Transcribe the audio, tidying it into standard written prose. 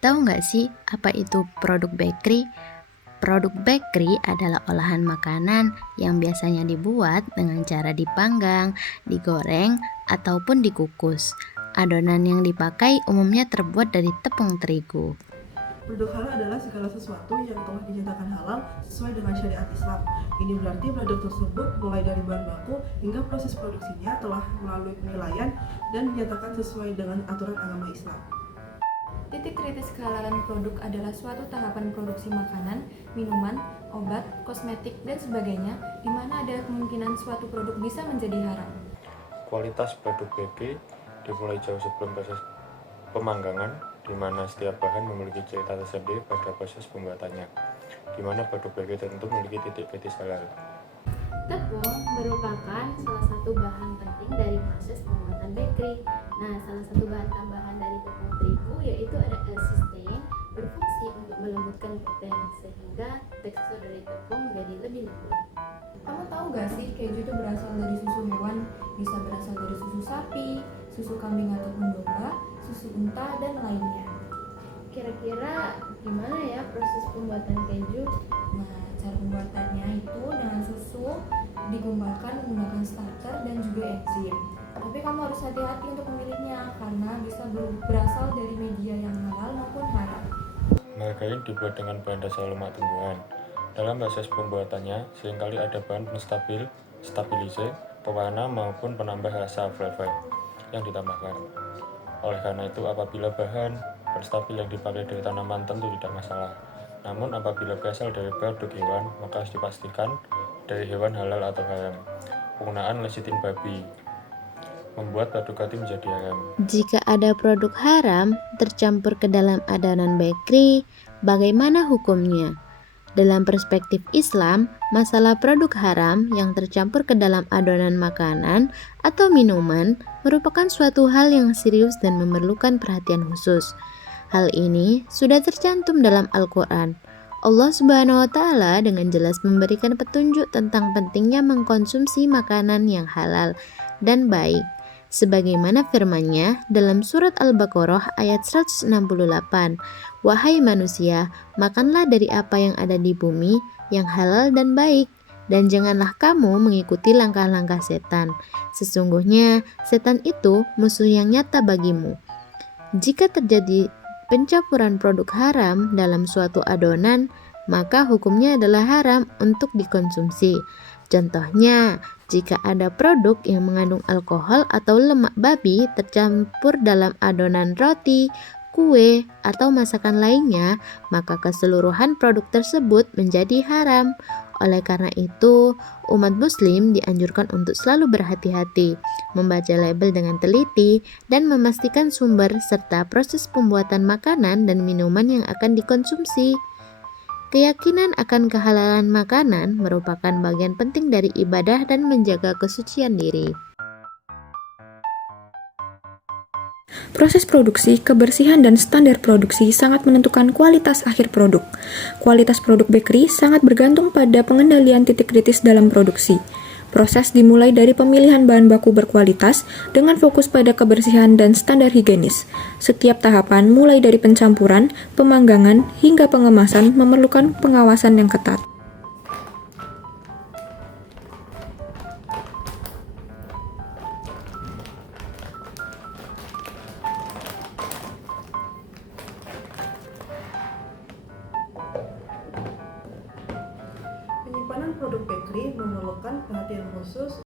Tahu nggak sih apa itu produk bakery? Produk bakery adalah olahan makanan yang biasanya dibuat dengan cara dipanggang, digoreng, ataupun dikukus. Adonan yang dipakai umumnya terbuat dari tepung terigu. Produk halal adalah segala sesuatu yang telah dinyatakan halal sesuai dengan syariat Islam. Ini berarti produk tersebut mulai dari bahan baku hingga proses produksinya telah melalui penilaian dan dinyatakan sesuai dengan aturan agama Islam. Titik kritis kehalalan produk adalah suatu tahapan produksi makanan, minuman, obat, kosmetik, dan sebagainya, di mana ada kemungkinan suatu produk bisa menjadi haram. Kualitas produk BG dimulai jauh sebelum proses pemanggangan, di mana setiap bahan memiliki cerita tersendiri pada proses pembuatannya, di mana produk BG tentu memiliki titik kritis halal. Tepung merupakan salah satu bahan penting dari proses pembuatan bakery. Nah, salah satu bahan tambahan dari tepung terigu yaitu ada L-cysteine, berfungsi untuk melembutkan gluten sehingga tekstur dari tepung menjadi lebih lembut. Kamu tahu gak sih, keju itu berasal dari susu hewan, bisa berasal dari susu sapi, susu kambing ataupun domba, susu unta, dan lainnya. Kira-kira gimana ya proses pembuatan keju? Nah, cara pembuatannya itu dengan susu digumpalkan menggunakan starter dan juga enzim. Tapi kamu harus hati-hati untuk memilihnya karena bisa berasal dari media yang halal maupun haram. Margarin dibuat dengan bahan dasar lemak tumbuhan. Dalam proses pembuatannya, seringkali ada bahan penstabil, stabilizer, pewarna maupun penambah rasa flavor yang ditambahkan. Oleh karena itu, apabila bahan penstabil yang dipakai dari tanaman tentu tidak masalah. Namun apabila berasal dari produk hewan, maka harus dipastikan dari hewan halal atau haram. Penggunaan lecitin babi membuat produk roti menjadi haram. Jika ada produk haram tercampur ke dalam adonan bakery, bagaimana hukumnya? Dalam perspektif Islam, masalah produk haram yang tercampur ke dalam adonan makanan atau minuman merupakan suatu hal yang serius dan memerlukan perhatian khusus. Hal ini sudah tercantum dalam Al-Quran. Allah Subhanahu wa Ta'ala dengan jelas memberikan petunjuk tentang pentingnya mengkonsumsi makanan yang halal dan baik. Sebagaimana firman-Nya dalam surat Al-Baqarah ayat 168, "Wahai manusia, makanlah dari apa yang ada di bumi yang halal dan baik, dan janganlah kamu mengikuti langkah-langkah setan. Sesungguhnya setan itu musuh yang nyata bagimu." Jika terjadi pencampuran produk haram dalam suatu adonan, maka hukumnya adalah haram untuk dikonsumsi. Contohnya, jika ada produk yang mengandung alkohol atau lemak babi tercampur dalam adonan roti, kue, atau masakan lainnya, maka keseluruhan produk tersebut menjadi haram. Oleh karena itu, umat muslim dianjurkan untuk selalu berhati-hati, membaca label dengan teliti, dan memastikan sumber serta proses pembuatan makanan dan minuman yang akan dikonsumsi. Keyakinan akan kehalalan makanan merupakan bagian penting dari ibadah dan menjaga kesucian diri. Proses produksi, kebersihan, dan standar produksi sangat menentukan kualitas akhir produk. Kualitas produk bakery sangat bergantung pada pengendalian titik kritis dalam produksi. Proses dimulai dari pemilihan bahan baku berkualitas dengan fokus pada kebersihan dan standar higienis. Setiap tahapan mulai dari pencampuran, pemanggangan, hingga pengemasan memerlukan pengawasan yang ketat. Penyimpanan produk bakery memerlukan perhatian khusus